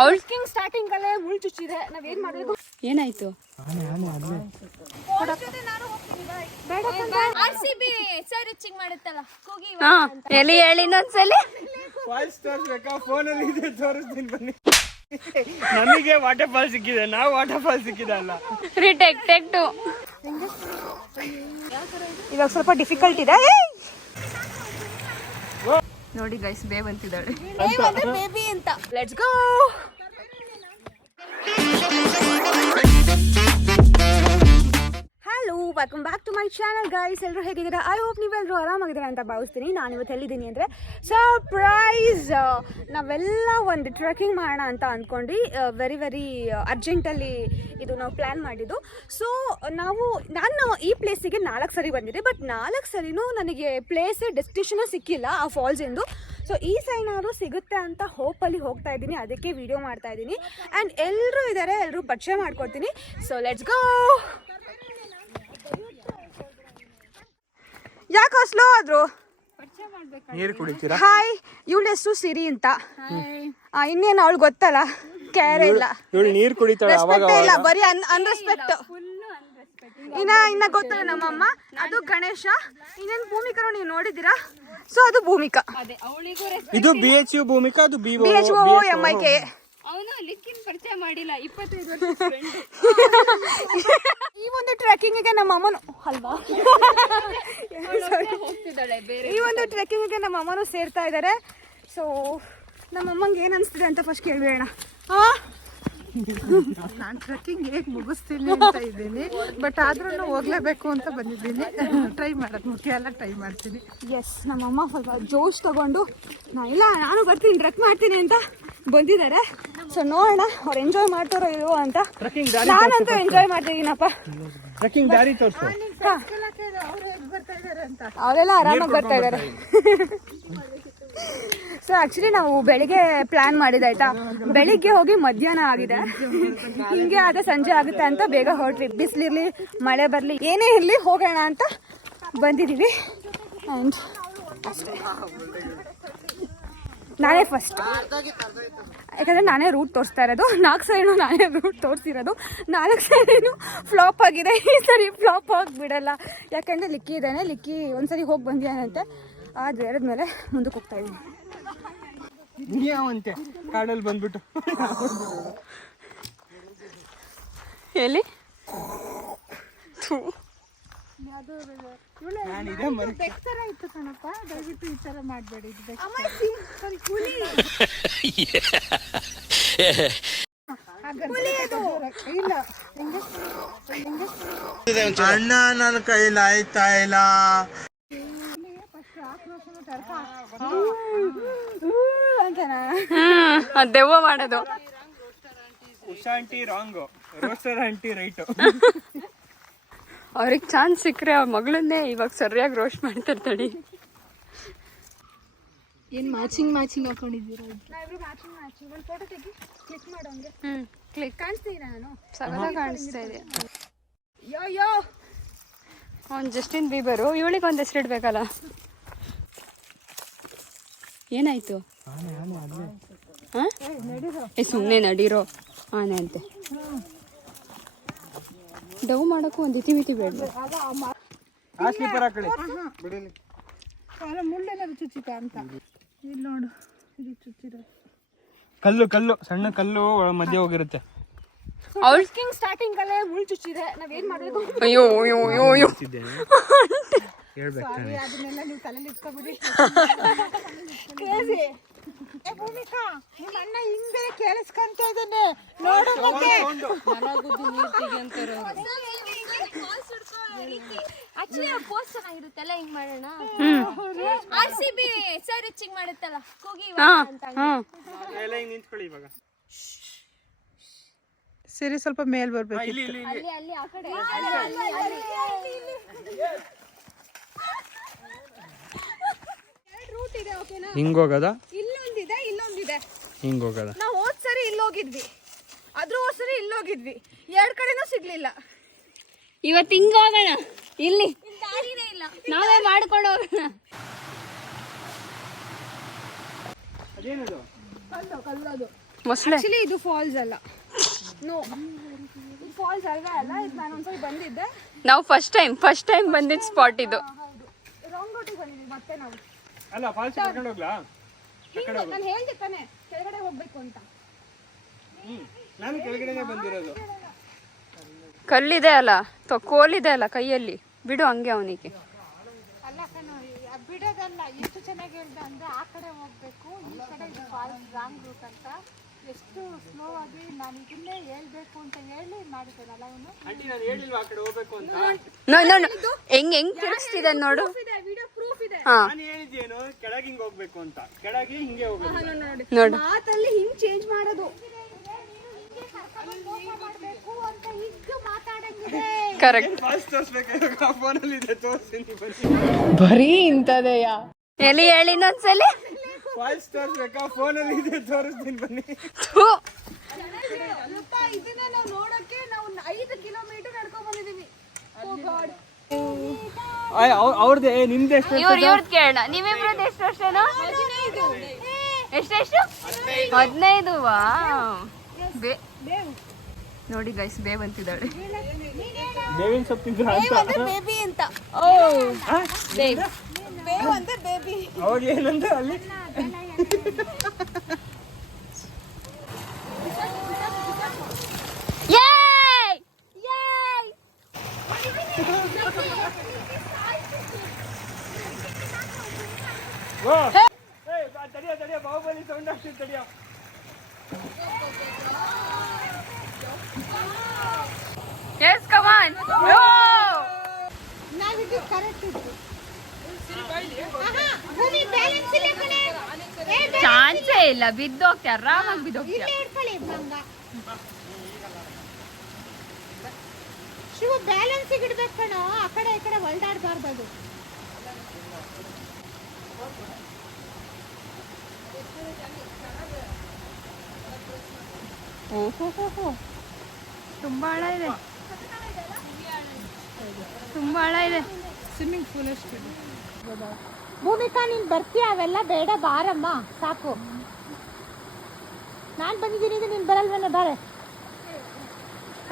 ಅವಳು ಸ್ಟಾರ್ಟಿಂಗ್ ಅಲ್ಲೇ ಮುಳ್ ಚುಚ್ಚಿದೆ. ನಾವ್ ಏನ್ ಮಾಡ್ಬೇಕು? ಏನಾಯ್ತು? R C B sir reaching ಮಾಡುತ್ತಲ್ಲ. ಕೂಗಿ ಹಾ ಎಲ್ಲಿ ಹೇಳಿ ಇನ್ನೊಂದ್ಸಲಿ? ಫಾಲ್ಸ್ ತೋರಿಸ್ಬೇಕಾ? ಫೋನಲ್ಲಿ ಇದೆ ತೋರಿಸ್ತೀನಿ ಬನ್ನಿ. ನಮಗೆ ವಾಟರ್ ಫಾಲ್ ಸಿಕ್ಕಿದೆ. ನಾವು ವಾಟರ್ ಫಾಲ್ ಸಿಕ್ಕಿದೆ ಅಲ್ಲ. ರೀಟೇಕ್ ಟೆಕ್ ಟು ಇವಾಗ ಸ್ವಲ್ಪ ಡಿಫಿಕಲ್ಟ್ ಇದೆ. ನೋಡಿ ಗೈಸ್ ಬೇ ಬಂತಿದ್ದಾಳೆ. ಬೇಬಿ ಅಂತ. Let's go hello welcome back to my channel guys ಎಲ್ಲರೂ ಹೇಗಿದ್ದೀರಾ? ಐ ಹೋಪ್ ನೀವೆಲ್ಲರೂ ಆರಾಮಾಗಿದ್ದೀರಾ ಅಂತ ಭಾವಿಸ್ತೀನಿ. ನಾನು ಇವತ್ತು ಎಲ್ಲಿದ್ದೀನಿ ಅಂದರೆ ಸರ್ಪ್ರೈಸ್ ನಾವೆಲ್ಲ ಒಂದು ಟ್ರೆಕ್ಕಿಂಗ್ ಮಾಡೋಣ ಅಂತ ಅಂದ್ಕೊಂಡು ವೆರಿ ವೆರಿ ಅರ್ಜೆಂಟಲ್ಲಿ ಇದು ನಾವು ಪ್ಲ್ಯಾನ್ ಮಾಡಿದ್ದು. ಸೊ ನಾವು, ನಾನು ಈ ಪ್ಲೇಸಿಗೆ ನಾಲ್ಕು ಸರಿ ಬಂದಿದ್ದೆ ಬಟ್ ನಾಲ್ಕು ಸರಿನೂ ನನಗೆ ಪ್ಲೇಸ್ ಡೆಸ್ಟಿನೇಷನ್ ಸಿಕ್ಕಿಲ್ಲ ಆ ಫಾಲ್ಸ್ ಎಂದು ಸೊ ಈ ಸೈನಾದ್ರು ಸಿಗುತ್ತೆ ಅಂತ ಹೋಪಲ್ಲಿ ಹೋಗ್ತಾ ಇದ್ದೀನಿ. ಅದಕ್ಕೆ ವಿಡಿಯೋ ಮಾಡ್ತಾ ಇದ್ದೀನಿ. ಆ್ಯಂಡ್ ಎಲ್ಲರೂ ಇದ್ದಾರೆ ಎಲ್ಲರೂ ಪರಿಚಯ ಮಾಡ್ಕೊಡ್ತೀನಿ. ಸೊ ಲೆಟ್ಸ್ ಗೋ ಯಾಕೋ ಸ್ಲೋ ಆದ್ರು? ನೀರು ಕುಡಿತೀರಾ? ಹಾಯ್ ಇವಳ ಹೆಸರು ಸಿರಿ ಅಂತ. ಆ, ಇನ್ನೇನು ಅವಳು ಗೊತ್ತಲ್ಲ? ಕೇರ್ ಇಲ್ಲ. ಇವಳು ನೀರು ಕುಡಿತಾಳೆ ಅವಾಗ ಇಲ್ಲ ಬರೀ ಅನ್ ಅನ್ರೆಸ್ಪೆಕ್ಟ್ ಇನ್ನ ಇನ್ನ ಗೊತ್ತಲ್ಲ ನಮ್ಮಮ್ಮ. ಅದು ಗಣೇಶ. ಇನ್ನೇನು ಭೂಮಿಕರು ನೀವು ನೋಡಿದ್ದೀರಾ? ಸೊ ಅದು ಭೂಮಿಕಾ. ಇದು ಬಿ ಎಚ್ ಯು ಭೂಮಿಕಾ ಅದು B B H O M I K ಅವನು ಲಿಕ್ಕಿನ ಪರಿಚಯ ಮಾಡಿಲ್ಲ ಇಪ್ಪತ್ತೈದು ಈ ಒಂದು ಟ್ರೆಕ್ಕಿಂಗಿಗೆ ನಮ್ಮ ಅಮ್ಮನು ಅಲ್ವಾ? ಹೋಗ್ತಿದ್ದಾಳೆ ಬೇರೆ ಈ ಒಂದು ಟ್ರೆಕ್ಕಿಂಗಿಗೆ ನಮ್ಮ ಅಮ್ಮನೂ ಸೇರ್ತಾ ಇದ್ದಾರೆ ಸೊ ನಮ್ಮ ಅಮ್ಮಂಗೆ ಏನು ಅನಿಸ್ತಿದೆ ಅಂತ ಫಸ್ಟ್ ಕೇಳ್ಬೇಡ ಹಾಂ ನಾನು ಟ್ರೆಕ್ಕಿಂಗ್ ಹೇಗೆ ಮುಗಿಸ್ತೀನಿ ಅಂತ ಇದ್ದೀನಿ ಬಟ್ ಆದ್ರೂ ಹೋಗ್ಲೇಬೇಕು ಅಂತ ಬಂದಿದ್ದೀನಿ. ಟ್ರೈ ಮಾಡೋದು ಮುಖ್ಯ ಎಲ್ಲ ಟ್ರೈ ಮಾಡ್ತೀನಿ. ಎಸ್ ನಮ್ಮಮ್ಮ ಸ್ವಲ್ಪ ಜೋಶ್ ತಗೊಂಡು ನಾ ಇಲ್ಲ ನಾನು ಬರ್ತೀನಿ ಟ್ರೆಕ್ ಮಾಡ್ತೀನಿ ಅಂತ. ಬಂದಿದ್ದಾರೆ. ಸೊ ನೋಡೋಣ ಅವ್ರು ಎಂಜಾಯ್ ಮಾಡ್ತಾರೋ ಇಲ್ವೋ ಅಂತ. ನಾನಂತೂ ಎಂಜಾಯ್ ಮಾಡ್ತಿದ್ದೀನಪ್ಪ ಟ್ರೆಕ್ಕಿಂಗ್ ದಾರಿ ತೋರಿಸು. ಅವರೆಲ್ಲ ಆರಾಮಾಗಿ ಬರ್ತಾ ಇದ್ದಾರೆ. ಸೊ ಆಕ್ಚುಲಿ ನಾವು ಬೆಳಿಗ್ಗೆ ಪ್ಲಾನ್ ಮಾಡಿದಾಯ್ತಾ ಬೆಳಿಗ್ಗೆ ಹೋಗಿ ಮಧ್ಯಾಹ್ನ ಆಗಿದೆ. ಹಿಂಗೆ ಆದ ಸಂಜೆ ಆಗುತ್ತೆ ಅಂತ ಬೇಗ ಹೊರಟ್ರಿ ಬಿಸಿಲಿರ್ಲಿ ಮಳೆ ಬರಲಿ ಏನೇ ಇರಲಿ ಹೋಗೋಣ ಅಂತ ಬಂದಿದ್ದೀವಿ. ಆ್ಯಂಡ್ ಅಷ್ಟೇ ನಾನೇ ಫಸ್ಟ್ ಯಾಕಂದರೆ ನಾನೇ ರೂಟ್ ತೋರಿಸ್ತಾ ಇರೋದು. ನಾಲ್ಕು ಸೈಡು ನಾನೇ ರೂಟ್ ತೋರಿಸಿರೋದು. ನಾಲ್ಕು ಸೈಡೇನು ಫ್ಲಾಪ್ ಆಗಿದೆ. ಈ ಸರಿ ಫ್ಲಾಪ್ ಆಗಿಬಿಡಲ್ಲ. ಯಾಕೆಂದರೆ ಲಿಕ್ಕಿ ಇದ್ದಾನೆ. ಲಿಕ್ಕಿ ಒಂದ್ಸರಿ ಹೋಗಿ ಬಂದಿದ್ದಾನಂತೆ. ಅದು ಮೇಲೆ ಮುಂದಕ್ಕೆ ಹೋಗ್ತಾ ಇದ್ದೀನಿ. ಕಾಡಲ್ಲಿ ಬಂದ್ಬಿಟ್ಟು. ಎಲ್ಲಿ? ಅಣ್ಣ ನನ್ನ ಕೈಲಿ ಆಯ್ತಾ ಇಲ್ಲ. ದೆವ್ವ ಮಾಡೋದು. Usha aunty wrong. Roster aunty right. ಅವ್ರಿಗೆ ಚಾನ್ಸ್ ಸಿಕ್ಕರೆ ಅವ್ರ ಮಗಳನ್ನೇ ಇವಾಗ ಸರಿಯಾಗಿ ರೋಸ್ಟ್ ಮಾಡ್ತಿರ್ತಾಳೆ ಏನು ಮ್ಯಾಚಿಂಗ್ ಮ್ಯಾಚಿಂಗ್ ಹಾಕೊಂಡಿದ್ದೀರಾ ನಾವಿಬ್ರು ಮ್ಯಾಚಿಂಗ್ ಮ್ಯಾಚಿಂಗ್ ಒಂದು ಫೋಟೋ ತೆಗಿ ಕ್ಲಿಕ್ ಮಾಡೋಂಗೆ ಹ್ಮ್ ಕ್ಲಿಕ್ ಕಾಣಿಸ್ತೀರಾ ನಾನು? ಸಗದ ಕಾಣಿಸ್ತಾ ಇದೆ. ಯೋ ಯೋ! ಅವ್ನು ಜಸ್ಟಿನ್ ಬೀಬರು ಇವಳಿಗೆ ಒಂದು ಹೆಸರು ಇಡ್ಬೇಕಲ್ಲ? ಏನಾಯ್ತು? ಹಾಂ? ಏ ಸುಮ್ಮನೆ ನಡೀರೋ. ಆನೆ ಅಂತೆ. ಡವ್ ಮಾಡೋಕ್ಕೂ ಒಂದು ಇತಿ ಮಿತಿ ಬೇಡ ಆ ಸ್ಲೀಪರ್ ಹಾಕೊಳ್ಳಿ ಬಿಡಲಿ. ಕಾಲ ಮುಳ್ಳೆನಾದ್ರು ಚುಚ್ಚಿತ ಅಂತ. ಇಲ್ಲಿ ನೋಡು ಇದು ಚುಚ್ಚಿರೋ ಕಲ್ಲು ಕಲ್ಲು ಸಣ್ಣ ಕಲ್ಲು ಮಧ್ಯ ಮಧ್ಯೆ ಹೋಗಿರುತ್ತೆ. ಅವಳು ಸ್ಟಾರ್ಟಿಂಗ್ ಅಲ್ಲೇ ಚುಚ್ಚಿದೆ. ಮಾಡ್ಬೇಕು? ಅಯ್ಯೋ ಅಯ್ಯೋ ಅಯ್ಯೋ ಅಯ್ಯೋ. ಹೇಳ್ಬೇಕು ಅದನ್ನೆಲ್ಲ ನೀವು ತಲೆಯಲ್ಲಿ ಇಟ್ಕೊಬಿಡಿ. ಏ ಭೂಮಿಕಾ ನಿಮ್ಮ ಅಣ್ಣ ಹಿಂಗ್ ಬೇರೆ ಕೇಳಿಸ್ಕೊಂತ ಇದ್ದಾನೆ ನೋಡು ಮತ್ತೆ. ಆಕ್ಚುಲಿ ಆ ಪೋಸ್ಟ್ ಚೆನ್ನಾಗಿರುತ್ತಲ್ಲ ಹಿಂಗ್ ಮಾಡೋಣ? R C B sir reaching ಮಾಡುತ್ತಲ್ಲ ಕೂಗಿ ಅಂತ ಎಲ್ಲ ಹಿಂಗ್ ನಿಂತ್ಕೊಳ್ಳಿ ಇವಾಗ. ಸಿರಿ ಸ್ವಲ್ಪ ಮೇಲ್ ಬರ್ಬೇಕು. ಇಲ್ಲಿ ಇಲ್ಲಿ ಇಲ್ಲಿ. ಅಲ್ಲಿ ಅಲ್ಲಿ ಆ ಕಡೆ. ಅಲ್ಲಿ ಅಲ್ಲಿ ಅಲ್ಲಿ ರೂಟ್ ಇದೆ ಓಕೆನಾ ಹಿಂಗ್ ಹೋಗದ? ಇಲ್ಲೊಂದಿದೆ ಇಲ್ಲೊಂದಿದೆ. ಹಿಂಗ್ ಹೋಗದ ನಾವು ಹೋದ್ ಸರಿ ಇಲ್ಲಿ ಹೋಗಿದ್ವಿ. ಅದ್ರ ಹೋದ್ ಸರಿ ಇಲ್ಲಿ ಹೋಗಿದ್ವಿ ಎರಡ್ ಕಡೆನೂ ಸಿಗ್ಲಿಲ್ಲ. ಇವತ್ತು ಹಿಂಗ ಹೋಗೋಣ? ಇಲ್ಲಿ. ಇಲ್ಲ ನಾವೇ ಮಾಡ್ಕೊಂಡು ಹೋಗೋಣ. ಆಕ್ಚುಲಿ ಇದು ಫಾಲ್ಸ್ ಅಲ್ಲ. ನೋ ಇದು ಫಾಲ್ಸ್ ಅಲ್ಲ ಅಲ್ಲ? ಇದು ನಾನು ಒಂದ್ಸಲ ಬಂದಿದ್ದೆ. ನಾವು ಫಸ್ಟ್ ಟೈಮ್ ಫಸ್ಟ್ ಟೈಮ್ ಬಂದಿದ್ದ ಸ್ಪಾಟ್ ಇದು. ರಾಂಗ್ ರೂಟಿಗೆ ಬಂದಿದ್ದೀವಿ ಮತ್ತೆ ನಾವು. ಅಲ್ಲ ಫಾಲ್ಸ್ ಕರ್ಕೊಂಡು ಹೋಗ್ಲಾ? ಹಿಂಗೆ ನಾನು ಹೇಳ್ದೆ ತಾನೆ ಕೆಳಗಡೆ ಹೋಗ್ಬೇಕು ಅಂತ. ನಾನು ಕೆಳಗಡೆನೆ ಬಂದಿರೋದು. ಕಲ್ಲಿದೆ ಅಲ್ಲ ಕೋಲಿದೆ ಅಲ್ಲ ಕೈಯಲ್ಲಿ. ಬಿಡು ಹಂಗೆ ಅವನಿಗೆ. ಅಲ್ಲ ಕಣೋ ಆ ಬಿಡೋದಲ್ಲ ಎಷ್ಟು ಚೆನ್ನಾಗಿ ಹೇಳ್ದ ಅಂದ್ರೆ ಆ ಕಡೆ ಹೋಗ್ಬೇಕು ಈ ಕಡೆ ಇದು ಫಾಲ್ಸ್ ರಾಂಗ್ ರೂಟ್ ಅಂತ. ಎಷ್ಟು ಸ್ಲೋ ಆಗಿ ನಾನು ಇದನ್ನೇ ಹೇಳ್ಬೇಕು ಅಂತ ಹೇಳಿ ಮಾಡಿದ್ದೇನಲ್ಲ ಅವನು. ಆಂಟಿ ನಾನು ಹೇಳಿಲ್ವಾ ಆ ಕಡೆ ಹೋಗ್ಬೇಕು ಅಂತ? No no no. ಹೆಂಗ್ ಹೆಂಗ್ ತಿರ್ಗಿಸ್ತಿದೆ ನೋಡು. ವಿಡಿಯೋ ಪ್ರೂಫ್ ಇದೆ. ಹಾ. ನಾನು ಹೇಳಿದ್ದೇನು ಕೆಳಗೆ ಹಿಂಗ್ ಹೋಗ್ಬೇಕು ಅಂತ. ಕೆಳಗೆ ಹಿಂಗೆ ಹೋಗ್ಬೇಕು. ನೋಡಿ. ನೋಡು. ಮಾತಲ್ಲಿ ಹಿಂಗ್ ಚೇಂಜ್ ಮಾಡೋದು. ತೋರಿಸ್ತೀನಿ ಬನ್ನಿ. ಎಲ್ಲಿ ಹೇಳಿ ಇನ್ನೊಂದ್ಸಲಿ. ತೋರಿಸ್ಬೇಕಾ? ಫೋನಲ್ಲಿ ಇದೆ ತೋರಿಸ್ತೀನಿ ಬನ್ನಿ. ಥು. ಗೊತ್ತಾ ಇದನ್ನ ನಾವು ನೋಡಕ್ಕೆ ನಾವು ಐದು ಕಿಲೋಮೀಟರ್ ನಡ್ಕೊಂಡ್ ಬಂದಿದೀವಿ. ಓ ಗಾಡ್ ಅವ್ರದ್ದೇ ನಿಮ್ದು ಎಷ್ಟು ಇವ್ರು ಕೇಳೋಣ. ನೀವಿಬ್ರದ್ದು ಎಷ್ಟು ವರ್ಷನೋ? ಎಷ್ಟೆಷ್ಟು ಹದಿನೈದು ವಾ ನೋಡಿ ಗೈಸ್ ಬೇ ಬಂತಿದ್ದಾಳೆ ಬೇವಿನ ಸೊಪ್ಪು ತಿಂದ್ರ ಅಂತ ಬೇಬಿ ಅಂತ. ಬೇವ್. ಬೇವ್ ಅಂದ್ರೆ ಬೇಬಿ. ಅವಾಗ ಏನಂತ ಅಲ್ಲಿ? Yay! ಓ. ಏಯ್ ಬಾ, ತಡಿಯೋ ತಡಿಯೋ ಬಾಹುಬಲಿ ಸೌಂಡ್ ಆಗ್ತಿದೆ ತಡಿಯೋ. Yes, No. ಚಾನ್ಸೇ ಇಲ್ಲ ಬಿದ್ದೋಗ್ತೀಯ ಆರಾಮಾಗಿ ಮಂಗ ಶಿವ ಬ್ಯಾಲೆನ್ಸ್ ಇಡ್ಬೇಕು ಕಣೋ. ಆ ಕಡೆ ಈ ಕಡೆ ಹೊಲ್ದಾಡ್ಬಾರ್ದು ಅದು ಓಹೋ ತುಂಬಾ ಆಳ ಇದೆ. ತುಂಬಾ ಹಳ ಇದೆ. ಸ್ವಿಮ್ಮಿಂಗ್ ಪೂಲ್ ಅಷ್ಟು. ಭೂಮಿಕಾ ನೀನ್ ಬರ್ತೀಯ? ಅವೆಲ್ಲ ಬೇಡ ಬಾರಮ್ಮ ಸಾಕು. ನಾನ್ ಬಂದಿದ್ದೀನಿ ಇದು ನೀನ್ ಬರಲ್ವೇನೆ ಬಾರೆ.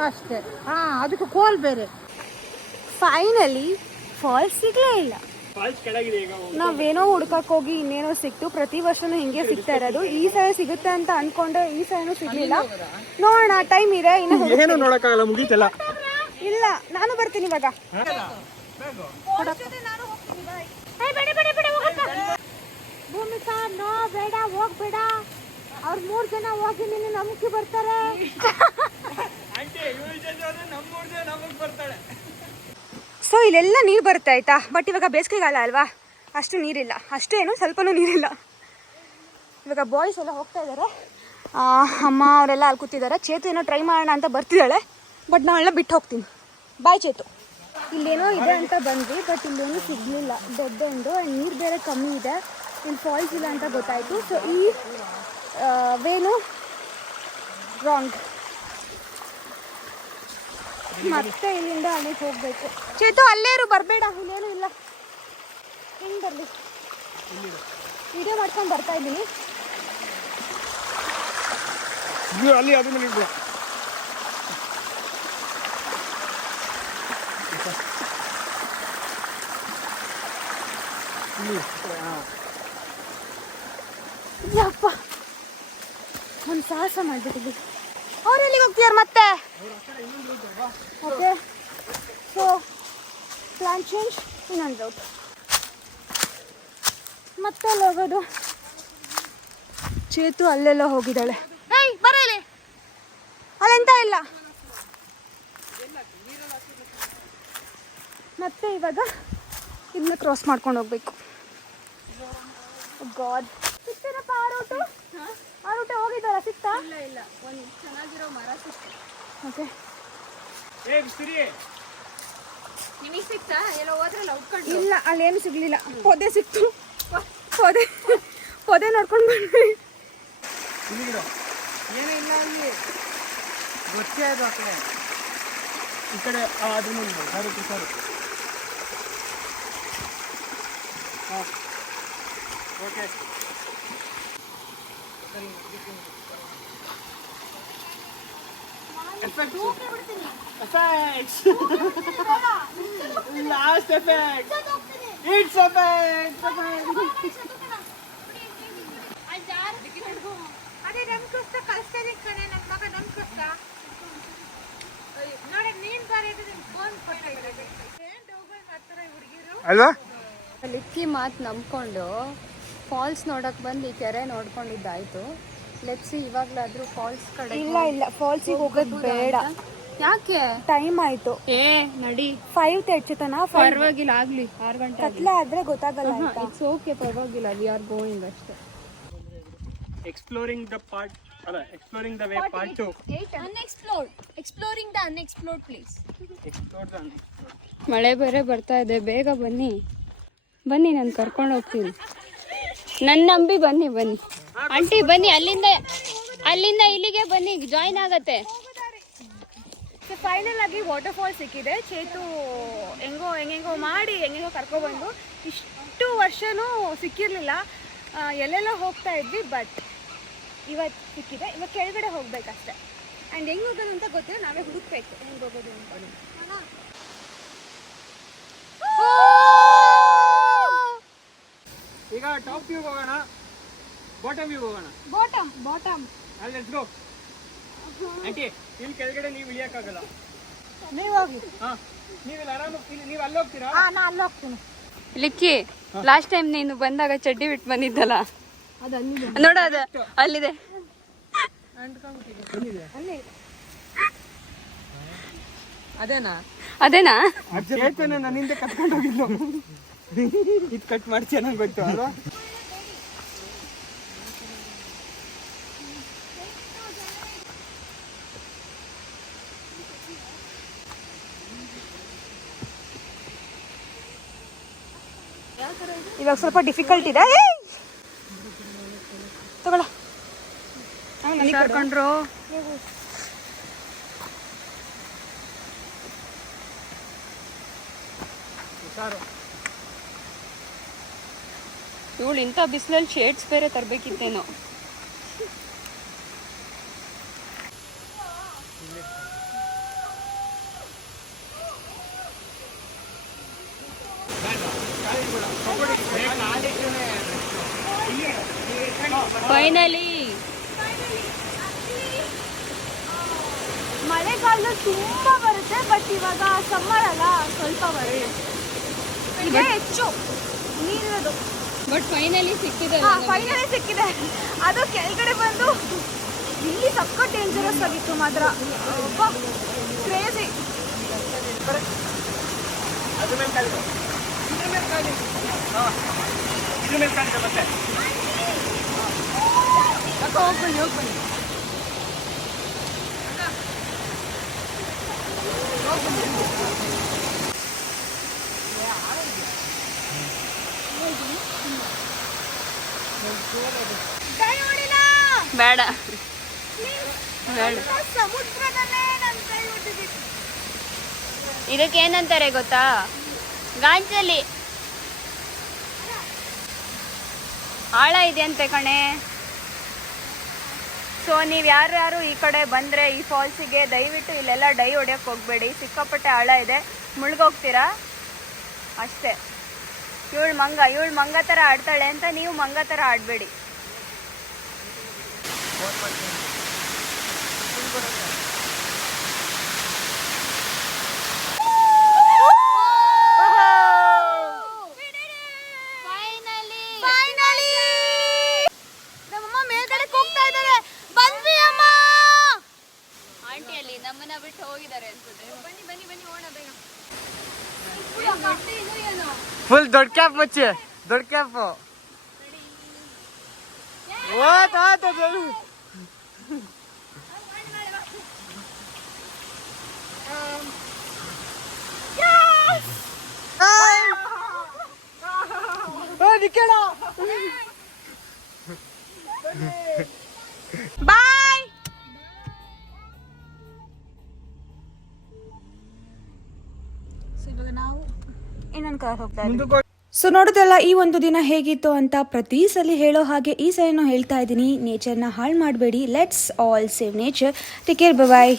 ಅಷ್ಟೇ. ಹಾ ಅದಕ್ಕೆ ಕೋಲ್ ಬೇರೆ. ಫೈನಲಿ ಫಾಲ್ಸ್ ಸಿಗ್ಲೇ ಇಲ್ಲ. ನಾವೇನೋ ಹುಡ್ಕಕ್ ಹೋಗಿ ಇನ್ನೇನೋ ಸಿಕ್ತು. ಪ್ರತಿ ವರ್ಷನೂ ಹಿಂಗೆ ಸಿಗ್ತಾ ಇರೋದು. ಈ ಸಲ ಸಿಗುತ್ತೆ ಅಂತ ಅನ್ಕೊಂಡೆ ಈ ಸಲನೂ ಸಿಗ್ಲಿಲ್ಲ. ನೋಡೋಣ ಟೈಮ್ ಇದೆ ಇನ್ನು ನೋಡಕ್ಕಾಗಲ್ಲ ಮುಗೀತಲ್ಲ. ಇಲ್ಲ, ನಾನು ಬರ್ತೀನಿ ಇವಾಗ. ಭೂಮಿಕಾ ಬೇಡ ಹೋಗ್ಬೇಡ. ಅವ್ರ ಮೂರ್ ಜನ ಹೋಗಿ ನಿನ್ನ ನಂಬಿಕೆ ಬರ್ತಾರೆ. ಸೊ ಇಲ್ಲೆಲ್ಲ ನೀರು ಬರುತ್ತೆ ಆಯ್ತಾ? ಬಟ್ ಇವಾಗ ಬೇಸಿಗೆಗಾಲ ಅಲ್ವಾ? ಅಷ್ಟು ನೀರಿಲ್ಲ. ಅಷ್ಟು ಏನು, ಸ್ವಲ್ಪನೂ ನೀರಿಲ್ಲ. ಇವಾಗ ಬಾಯ್ಸ್ ಎಲ್ಲ ಹೋಗ್ತಾ ಇದ್ದಾರೆ ಅಮ್ಮ, ಅವರೆಲ್ಲ ಅಲ್ಲಿ ಕೂತಿದ್ದಾರೆ. ಚೇತು ಏನೋ ಟ್ರೈ ಮಾಡೋಣ ಅಂತ ಬರ್ತಿದ್ದಾಳೆ. ಬಟ್ ನಾವೆಲ್ಲ ಬಿಟ್ಟು ಹೋಗ್ತೀನಿ. ಬಾಯ್ ಚೇತು. ಇಲ್ಲೇನೋ ಇದೆ ಅಂತ ಬಂದ್ವಿ ಬಟ್ ಇಲ್ಲೇನೂ ಸಿಗಲಿಲ್ಲ. ದೊಡ್ಡ ಎಂದು ಆ್ಯಂಡ್ ನೀರು ಬೇರೆ ಕಮ್ಮಿ ಇದೆ. ಇಲ್ಲಿ ಫಾಲ್ಸ್ ಇಲ್ಲ ಅಂತ ಗೊತ್ತಾಯಿತು. ಸೊ ಈ ವೇನು ರಾಂಗ್ ಮತ್ತೆ ಇಲ್ಲಿಂದ ಅಲ್ಲಿಗೆ ಹೋಗಬೇಕು. ಚೇತು ಅಲ್ಲೇ ಇರು ಬರಬೇಡ. ಇಲ್ಲೇನು ಇಲ್ಲ. ಹಿಂಗೆ ಬರಲಿ. ವಿಡಿಯೋ ಮಾಡ್ಕೊಂಡು ಬರ್ತಾ ಇದ್ದೀನಿ. ಇದು ಅಲ್ಲಿ ಅದ್ರ ಯಪ್ಪ. ಒಂದು ಸಾಹಸ ಮಾಡಿಬಿಟ್ಟಿದ್ವಿ. ಅವ್ರು ಎಲ್ಲಿಗೆ ಹೋಗ್ತೀಯಾರ ಮತ್ತೆ? ಓಕೆ. ಸೊ ಪ್ಲಾನ್ ಚೇಂಜ್ ಇನ್ನೊಂದು ಮತ್ತೆ ಅಲ್ಲಿ ಹೋಗೋದು? ಚೇತು ಅಲ್ಲೆಲ್ಲ ಹೋಗಿದ್ದಾಳೆ. ಏಯ್ ಬರಲಿ ಅಲ್ಲೆಂತ ಇಲ್ಲ. ಮತ್ತೆ ಇವಾಗ ಇದನ್ನ ಕ್ರಾಸ್ ಮಾಡ್ಕೊಂಡು ಹೋಗ್ಬೇಕು. ಗಾಡ್ ಸಿಕ್ತೇನಪ್ಪ ಆ ರೂಟು ಆ ರೂಟ ಹೋಗಿದ್ದಾರ ಸಿಕ್ತಾ ಇಲ್ಲ ಇಲ್ಲ. ಒಂದು ಚೆನ್ನಾಗಿರೋ ಮರ ಸಿಕ್ತು ಓಕೆ ನಿಮಗೆ ಸಿಕ್ತಾ ಎಲ್ಲ ಹೋದ್ರಲ್ಲ ಉಟ್ಕೊಂಡು. ಇಲ್ಲ ಅಲ್ಲೇನು ಸಿಗ್ಲಿಲ್ಲ. ಪೊದೆ ಸಿಕ್ತು. ಪೊದೆ ಪೊದೆ ನೋಡ್ಕೊಂಡು ಬಂದ್ವಿ. ಏನೂ ಇಲ್ಲ ಅಲ್ಲಿ. ಗೊತ್ತೇ ಅದು ಆ ಕಡೆ. ಈ ಕಡೆ ಅದನ್ನು ಅದ್ರ ಮುಂದೆ. ಸರು ಸರು ಹಾಂ. Okay last effect it's effect ಅದೇ ನಮ್ಗೋಸ್ಕರ ಕಣೆ ನಮ್ಮ ಮಗ ನಮ್ಗೋಸ್ಕರ ನೋಡಿ ನೀನ್ ನಿನ್ ಫೋನ್ ಕೊಟ್ಟಿರೋದು ಏನ್ ಮಾಡ್ತಾರ ಹುಡುಗಿರು ಅಲ್ವಾ ಲಿಕ್ಕಿ ಮಾತು ನಂಬ್ಕೊಂಡು ಫಾಲ್ಸ್ ನೋಡಕ್ ಬಂದು ಈ ಕೆರೆ ನೋಡ್ಕೊಂಡಿದ್ದಾಯ್ತು. ಲೆಟ್ಸಿ ಇವಾಗ್ಲಾದ್ರೂ ಫಾಲ್ಸ್ ಕಡೆ ಇಲ್ಲ ಇಲ್ಲ ಫಾಲ್ಸಿಗೆ ಹೋಗೋದು ಬೇಡ. ಯಾಕೆ? ಟೈಮ್ ಆಯ್ತು. ಏ ನಡಿ. ಫೈವ್ ತನ ಫೈವ್ ಪರವಾಗಿಲ್ಲ ಆಗ್ಲಿ ಆರು ಗಂಟೆ ಕತ್ಲೆ ಆದ್ರೆ ಗೊತ್ತಾಗಲ್ಲ ಇಟ್ಸ್ ಓಕೆ ಪರವಾಗಿಲ್ಲ ವಿ ಆರ್ ಗೋಯಿಂಗ್ ಅಷ್ಟೇ. ಎಕ್ಸ್ಪ್ಲೋರಿಂಗ್ ದ ಪಾರ್ಟ್ ಅಲ್ಲ exploring the way part to unexplored exploring the unexplored place explore the ಮಳೆ ಬೇರೆ ಬರ್ತಾ ಇದೆ ಬೇಗ ಬನ್ನಿ. ಬನ್ನಿ ನಾನು ಕರ್ಕೊಂಡು ಹೋಗ್ತೀನಿ. ನನ್ನ ನಂಬಿ ಬನ್ನಿ ಬನ್ನಿ. ಆಂಟಿ ಬನ್ನಿ ಅಲ್ಲಿಂದ ಅಲ್ಲಿಂದ ಇಲ್ಲಿಗೆ ಬನ್ನಿ ಜಾಯಿನ್ ಆಗತ್ತೆ. ಫೈನಲ್ ಆಗಿ ವಾಟರ್ ಫಾಲ್ ಸಿಕ್ಕಿದೆ. ಚೇತು ಹೆಂಗೋ ಹೆಂಗೆಂಗೋ ಮಾಡಿ ಹೆಂಗೆಂಗೋ ಕರ್ಕೊಬಂದು ಇಷ್ಟು ವರ್ಷನೂ ಸಿಕ್ಕಿರಲಿಲ್ಲ. ಎಲ್ಲೆಲ್ಲ ಹೋಗ್ತಾ ಇದ್ವಿ ಬಟ್ ಇವತ್ತು ಸಿಕ್ಕಿದೆ. ಇವಾಗ ಕೆಳಗಡೆ ಹೋಗ್ಬೇಕಷ್ಟೆ. ಆ್ಯಂಡ್ ಹೆಂಗೆ ಹೋಗೋದು ಅಂತ ಗೊತ್ತಿಲ್ಲ. ನಾವೇ ಹುಡುಕ್ಬೇಕು. ಹೆಂಗೆ ಹೋಗೋದು ಅಂತ. ಈಗ ಟಾಪ್ ವ್ಯೂ ಹೋಗೋಣ ಬಾಟಮ್ ವ್ಯೂ ಹೋಗೋಣ. ಬಾಟಮ್ ಬಾಟಮ್ ಅಲ್ಲಿ ಲೆಟ್ಸ್ ಗೋ ಆಂಟಿ ಇಲ್ಲಿ ಕೆಳಗಡೆ ನೀವು ಇಳಿಯಕ್ಕಾಗಲ್ಲ. ನೀವು ಹೋಗಿ. ಹಾ ನೀವು ಇಲ್ಲಿ ಆರಾಮ ಇಲ್ಲಿ ನೀವು ಅಲ್ಲಿ ಹೋಗ್ತೀರಾ? ಹಾ ನಾನು ಅಲ್ಲಿ ಹೋಗ್ತೀನಿ. ಲಿಕ್ಕಿ ಲಾಸ್ಟ್ ಟೈಮ್ ನೀನು ಬಂದಾಗ ಚಡ್ಡಿ ಬಿಟ್ಟು ಬಂದಿದ್ದಲ್ಲ? ನೋಡ ಅದು ಅಲ್ಲಿದೆ. ಅದೇನಾ? ಅದೇನಾ? ಚೇತನ ನನ್ನಿಂದ ಕತ್ಕೊಂಡು ಹೋಗಿದ್ದು. ಇದು ಕಟ್ ಮಾಡಿ ಚೆನ್ನಾಗಿ ಗೊತ್ತು ಅಲ್ವಾ? ಇವಾಗ ಸ್ವಲ್ಪ ಡಿಫಿಕಲ್ಟ್ ಇದೆ. ಏಯ್! ತಗೊಳ ಕರ್ಕೊಂಡ್ರು ಹುಷಾರು. ಇವಳು ಇಂಥ ಬಿಸಿಲಲ್ಲಿ ಶೇಡ್ಸ್ ಬೇರೆ ತರಬೇಕಿತ್ತೇನೋ. ಫೈನಲಿ ಮಳೆಗಾಲ ತುಂಬಾ ಬರುತ್ತೆ ಬಟ್ ಇವಾಗ ಸಮ್ಮರ್ ಅಲ್ಲ ಸ್ವಲ್ಪ ಬರುತ್ತೆ. ಇದೇ ಹೆಚ್ಚು. ನೀರಿರೋದು. ಬಟ್ ಫೈನಲಿ ಸಿಕ್ಕಿದೆ ಹಾ ಫೈನಲಿ ಸಿಕ್ಕಿದೆ. ಅದು ಕೆಳಗಡೆ ಬಂದು ಇಲ್ಲಿ ಸಕ್ಕ ಡೇಂಜರಸ್ ಆಗಿತ್ತು ಮಾತ್ರ. ಕ್ರೇಜಿ ಹೋಗ್ಬನ್ನಿ ಹೋಗ್ಬನ್ನಿ ಕಾಲಿಡು ಬೇಡ. ಬೇಡ ಸಮುದ್ರದಲ್ಲೇ ನನ್ನ ಕೈ ಹೊಟ್ಟಿದ್ದೀನಿ ಇದಕ್ಕೆ ಏನಂತಾರೆ ಗೊತ್ತಾ? ಗಾಂಚಲಿ ಆಳ ಇದೆ ಅಂತೆ ಕಣೆ. ಸೊ ನೀವು ಯಾರ್ಯಾರು ಈ ಕಡೆ ಬಂದರೆ, ಈ ಫಾಲ್ಸಿಗೆ, ದಯವಿಟ್ಟು ಇಲ್ಲೆಲ್ಲ ಡೈ ಹೊಡ್ಯಕ್ಕೆ ಹೋಗಬೇಡಿ. ಸಿಕ್ಕಾಪಟ್ಟೆ ಆಳ ಇದೆ. ಮುಳುಗೋಗ್ತೀರಾ? ಅಷ್ಟೇ. ಇವಳು ಮಂಗ ಇವಳು ಮಂಗ ತರ ಆಡ್ತಾಳೆ ಅಂತ ನೀವು ಮಂಗ ಥರ ಆಡಬೇಡಿ ನಮ್ಮಮ್ಮ ಮೇಲ್ಗಡೆ ಕೂಗ್ತಾ ಇದ್ದಾರೆ ಬಂದ್ವಿ ಅಮ್ಮ ಆಂಟಿ ಅಲ್ಲಿ ನಮ್ಮನ್ನ ಬಿಟ್ಟು ಹೋಗಿದ್ದಾರೆ ಅನ್ಸುತ್ತೆ ಬನ್ನಿ ಬನ್ನಿ ಬನ್ನಿ ಹೋಣ ಬೇಗ ಫುಲ್ ದೊಡ್ಡ ಕ್ಯಾಪ್ ಬಚ್ಚಿ ದೊಡ್ಡ ಕ್ಯಾಪ್ ಓತ್ ಓತ್ ಅದು. ಓ, ನಿಕ್ಕೇಳ. ಬಾಯ್ ನಾವು ಇನ್ನೊಂದು ಕಾರ್ ಹೋಗ್ತಾ ಇದ್ದೀವಿ ಮುಂದಕ್ಕೆ ಹೋಗಿ. ಸೊ ನೋಡೋದಲ್ಲ, ಈ ಒಂದು ದಿನ ಹೇಗಿತ್ತು ಅಂತ ಪ್ರತಿ ಸಲ ಹೇಳೋ ಹಾಗೆ ಈ ಸಲನೂ ಹೇಳ್ತಾ ಇದ್ದೀನಿ. ನೇಚರ್ನ ಹಾಳು ಮಾಡಬೇಡಿ. Let's all save nature take care bye